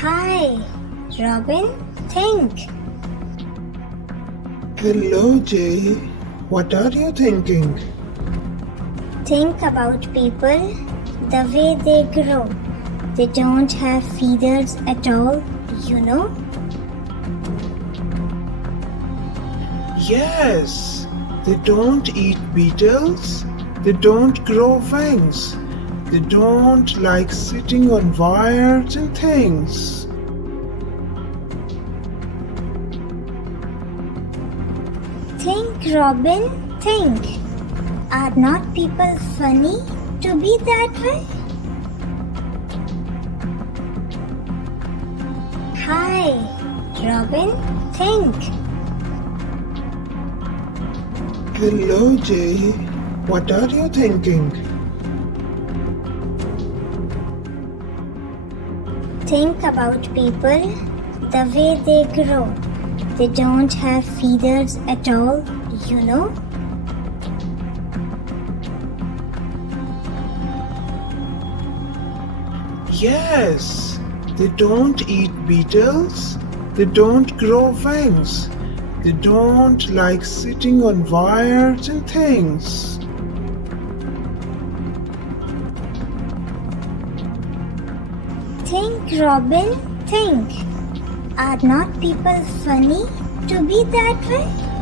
Hi, Robin, think. Hello, Jay. What are you thinking? Think about people, the way they grow. They don't have feathers at all, you know? Yes, they don't eat beetles. They don't grow wings. They don't like sitting on wires and things. Think, Robin, think. Are not people funny to be that way? Hi, Robin, think. Hello, Jay. What are you thinking? Think about people, the way they grow. They don't have feathers at all, you know? Yes, they don't eat beetles. They don't grow wings. They don't like sitting on wires and things. Think, Robin, think. Are not people funny to be that way?